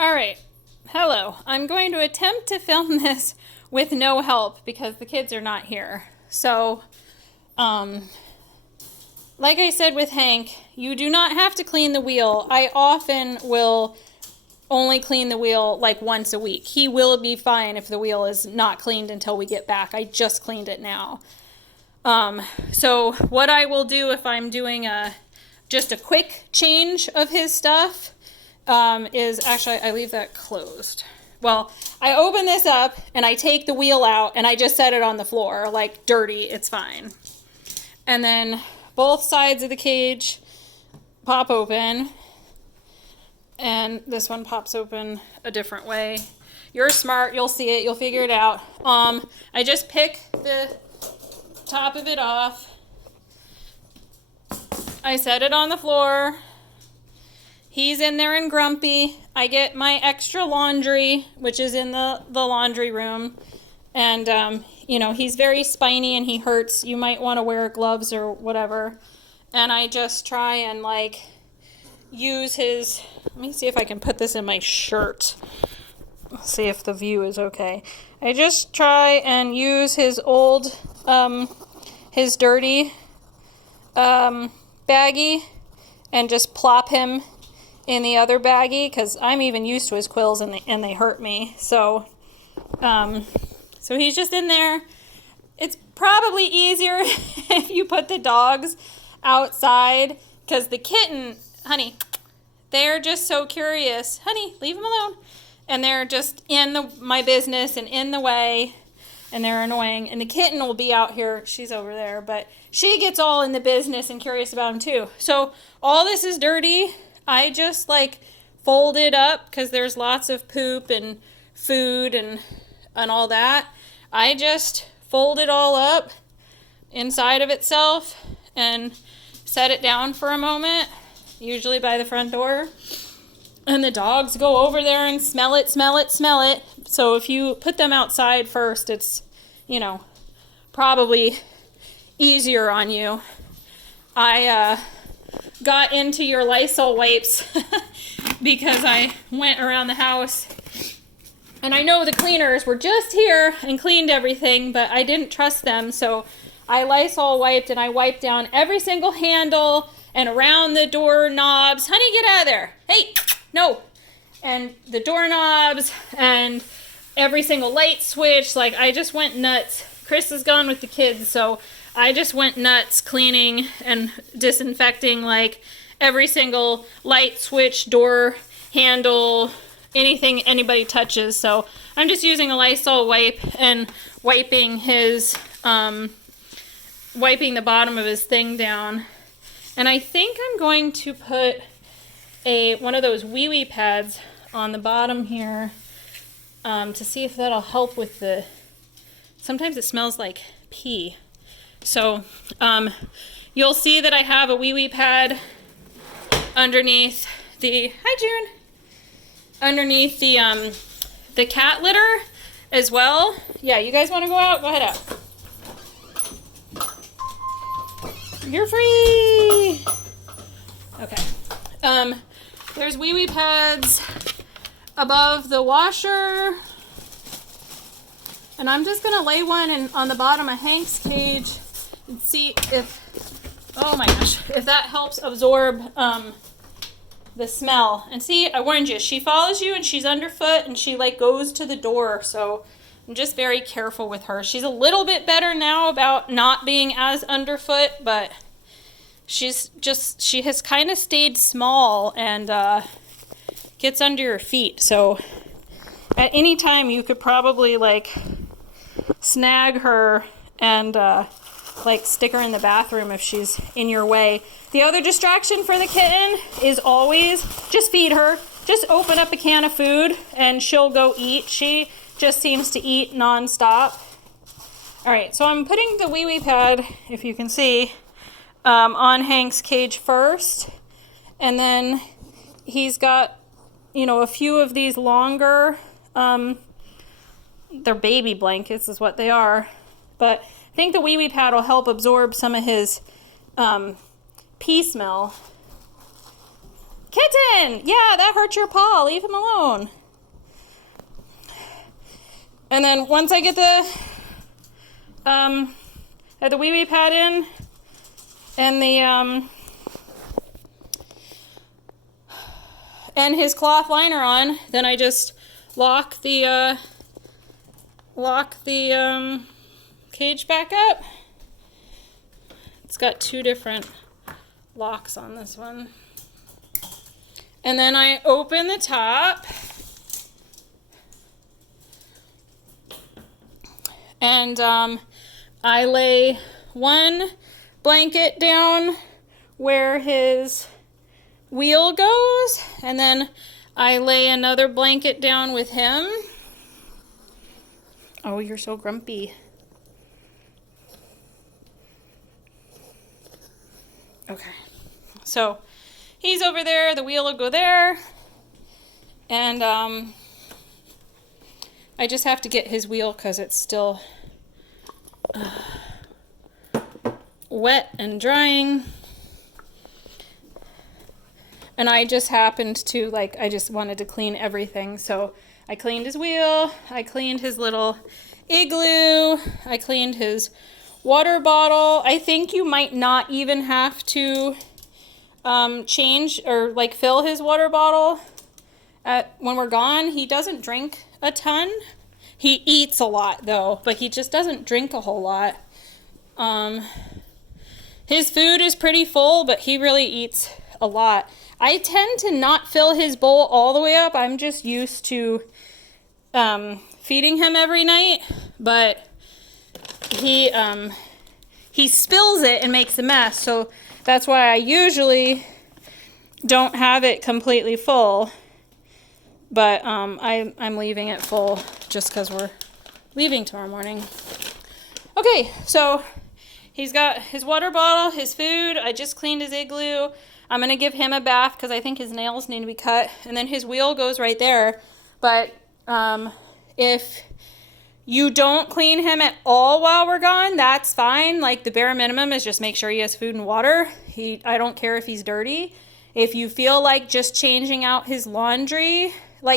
All right. Hello. I'm going to attempt to film this with no help because the kids are not here. So, like I said with Hank, you do not have to clean the wheel. I often will only clean the wheel like once a week. He will be fine if the wheel is not cleaned until we get back. I just cleaned it now. So what I will do if I'm doing just a quick change of his stuff is actually, I leave that closed. Well, I open this up and I take the wheel out and I just set it on the floor, like dirty, it's fine. And then both sides of the cage pop open, and this one pops open a different way. You're smart, you'll see it, you'll figure it out. I just pick the top of it off. I set it on the floor. He's in there and grumpy. I get my extra laundry, which is in the laundry room. And, he's very spiny and he hurts. You might want to wear gloves or whatever. And I just try and, use his... Let me see if I can put this in my shirt. Let's see if the view is okay. I just try and use his old, his dirty baggie and just plop him in the other baggie, because I'm even used to his quills and they hurt me. So he's just in there. It's probably easier if you put the dogs outside, because the kitten, honey, they're just so curious. Honey, leave them alone. And they're just in my business and in the way, and they're annoying. And the kitten will be out here. She's over there, but she gets all in the business and curious about them too. So all this is dirty. I just fold it up because there's lots of poop and food and all that. I just fold it all up inside of itself and set it down for a moment, usually by the front door. And the dogs go over there and smell it. So if you put them outside first, it's, probably easier on you. I got into your Lysol wipes because I went around the house and I know the cleaners were just here and cleaned everything, but I didn't trust them, so I Lysol wiped and I wiped down every single handle and around the door knobs. Honey, get out of there. Hey, no. And the doorknobs and every single light switch. I just went nuts. Chris is gone with the kids, so I just went nuts cleaning and disinfecting every single light switch, door handle, anything anybody touches. So I'm just using a Lysol wipe and wiping the bottom of his thing down. And I think I'm going to put one of those wee pads on the bottom here to see if that'll help with sometimes it smells like pee. So you'll see that I have a wee pad underneath underneath the cat litter as well. Yeah, you guys want to go out? Go ahead out. You're free. Okay. There's wee pads above the washer. And I'm just gonna lay one on the bottom of Hank's cage and see if, oh my gosh, if that helps absorb the smell. And see, I warned you, she follows you and she's underfoot and she goes to the door. So I'm just very careful with her. She's a little bit better now about not being as underfoot, but she has kind of stayed small and gets under your feet. So at any time you could probably snag her and stick her in the bathroom if she's in your way. The other distraction for the kitten is always just feed her. Just open up a can of food and she'll go eat. She just seems to eat nonstop. All right, so I'm putting the wee pad, if you can see, on Hank's cage first. And then he's got, a few of these longer, they're baby blankets is what they are. But I think the wee pad will help absorb some of his pee smell. Kitten! Yeah, that hurt your paw. Leave him alone. And then once I get the wee wee pad in and the and his cloth liner on, then I just lock the cage back up. It's got 2 different locks on this one. And then I open the top. And I lay one blanket down where his wheel goes, and then I lay another blanket down with him. Oh, you're so grumpy. Okay, so he's over there, the wheel will go there, and I just have to get his wheel because it's still wet and drying. And I just happened to, I just wanted to clean everything. So I cleaned his wheel, I cleaned his little igloo, I cleaned his water bottle. I think you might not even have to change or fill his water bottle when we're gone. He doesn't drink a ton. He eats a lot though, but he just doesn't drink a whole lot. His food is pretty full, but he really eats a lot. I tend to not fill his bowl all the way up. I'm just used to feeding him every night, but he spills it and makes a mess. So that's why I usually don't have it completely full. But I'm leaving it full just because we're leaving tomorrow morning. Okay, so he's got his water bottle, his food. I just cleaned his igloo. I'm going to give him a bath because I think his nails need to be cut. And then his wheel goes right there. But if you don't clean him at all while we're gone, that's fine. The bare minimum is just make sure he has food and water. I don't care if he's dirty. If you feel like just changing out his laundry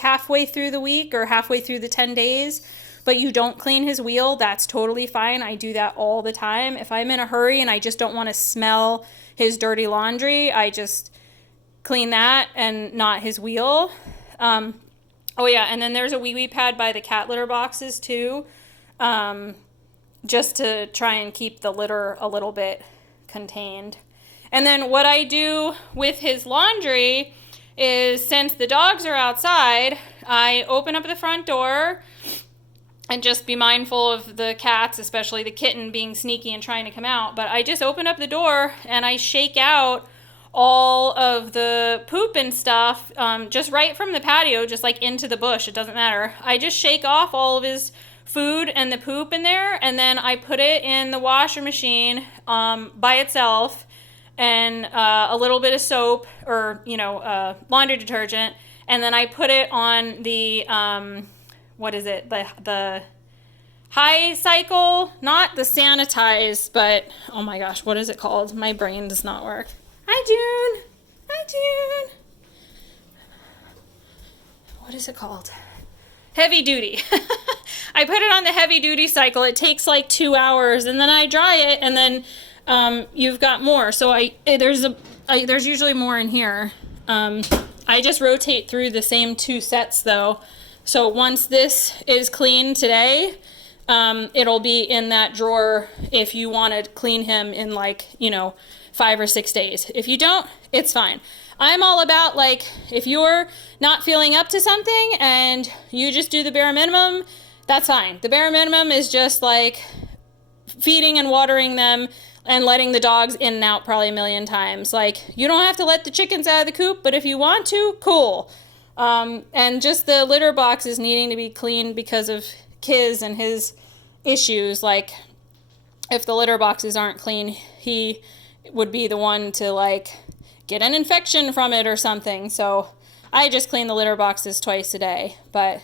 halfway through the week or halfway through the 10 days, but you don't clean his wheel, that's totally fine. I do that all the time. If I'm in a hurry and I just don't want to smell his dirty laundry, I just clean that and not his wheel. Oh yeah, and then there's a wee wee pad by the cat litter boxes too, just to try and keep the litter a little bit contained. And then what I do with his laundry is, since the dogs are outside, I open up the front door and just be mindful of the cats, especially the kitten being sneaky and trying to come out. But I just open up the door and I shake out all of the poop and stuff, just right from the patio, just into the bush. It doesn't matter. I just shake off all of his food and the poop in there, and then I put it in the washer machine by itself, and a little bit of soap or laundry detergent, and then I put it on the the high cycle, not the sanitize, but oh my gosh, what is it called? My brain does not work. Hi June. Hi June. What is it called? Heavy duty. I put it on the heavy duty cycle. It takes 2 hours, and then I dry it, and then you've got more. So there's usually more in here. I just rotate through the same 2 sets though. So once this is clean today, it'll be in that drawer if you want to clean him in 5 or 6 days. If you don't, it's fine. I'm all about if you're not feeling up to something and you just do the bare minimum, that's fine. The bare minimum is just feeding and watering them and letting the dogs in and out probably a million times. You don't have to let the chickens out of the coop, but if you want to, cool. And just the litter boxes needing to be cleaned because of Kiz and his issues. If the litter boxes aren't clean, he would be the one to get an infection from it or something. So I just clean the litter boxes twice a day. But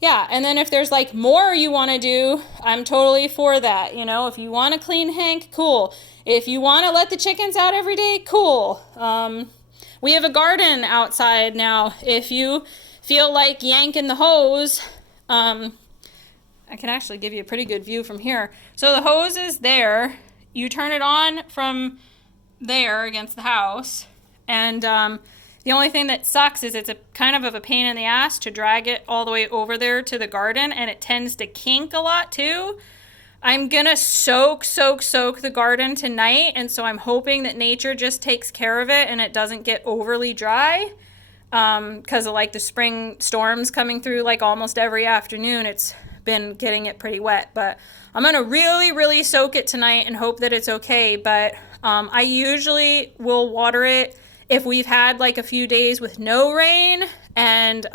yeah, and then if there's more you want to do, I'm totally for that. If you want to clean Hank, cool. If you want to let the chickens out every day, cool. we have a garden outside now. If you feel like yanking the hose, I can actually give you a pretty good view from here. So the hose is there. You turn it on from there against the house, and the only thing that sucks is it's a kind of a pain in the ass to drag it all the way over there to the garden, and it tends to kink a lot too. I'm gonna soak the garden tonight, and so I'm hoping that nature just takes care of it and it doesn't get overly dry, because of like the spring storms coming through like almost every afternoon. It's been getting it pretty wet, but I'm gonna really soak it tonight and hope that it's okay. But I usually will water it if we've had like a few days with no rain and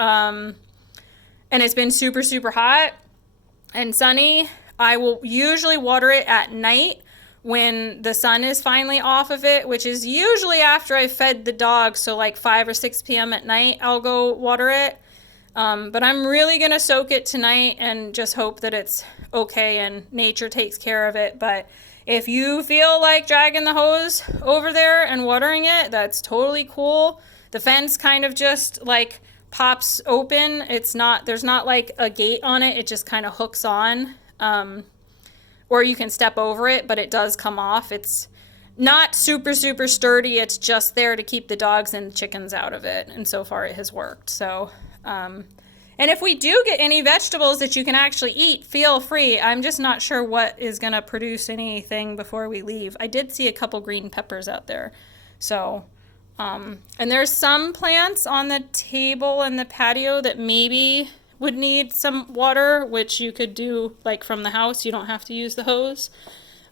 it's been super hot and sunny. I will usually water it at night when the sun is finally off of it, which is usually after I've fed the dog. So like 5 or 6 p.m. at night, I'll go water it. But I'm really gonna soak it tonight and just hope that it's okay and nature takes care of it. But if you feel like dragging the hose over there and watering it, that's totally cool. The fence kind of just like pops open. There's not like a gate on it. It just kind of hooks on. Or you can step over it, but it does come off. It's not super sturdy. It's just there to keep the dogs and chickens out of it. And so far it has worked. So, and if we do get any vegetables that you can actually eat, feel free. I'm just not sure what is going to produce anything before we leave. I did see a couple green peppers out there. So, and there's some plants on the table in the patio that maybe would need some water, which you could do like from the house. You don't have to use the hose.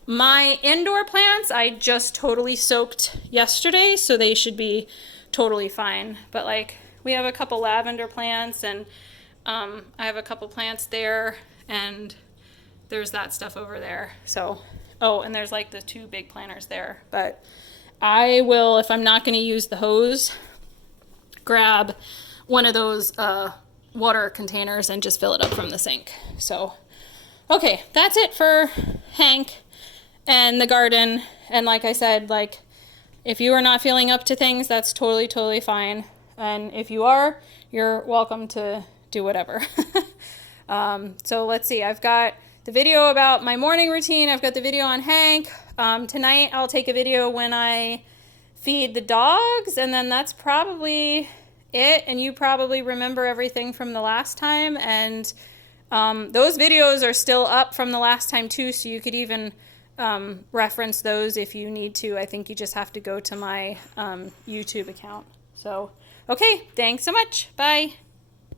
My indoor plants, I just totally soaked yesterday, so they should be totally fine. But like, we have a couple lavender plants, and I have a couple plants there, and there's that stuff over there. So, oh, and there's like the 2 big planters there. But I will, if I'm not going to use the hose, grab one of those water containers and just fill it up from the sink. So, okay, that's it for Hank and the garden. And like I said, like, if you are not feeling up to things, that's totally fine. And if you are, you're welcome to do whatever. So let's see. I've got the video about my morning routine. I've got the video on Hank. Tonight I'll take a video when I feed the dogs, and then that's probably it. And you probably remember everything from the last time. And those videos are still up from the last time too, so you could even reference those if you need to. I think you just have to go to my YouTube account. So, okay, thanks so much. Bye.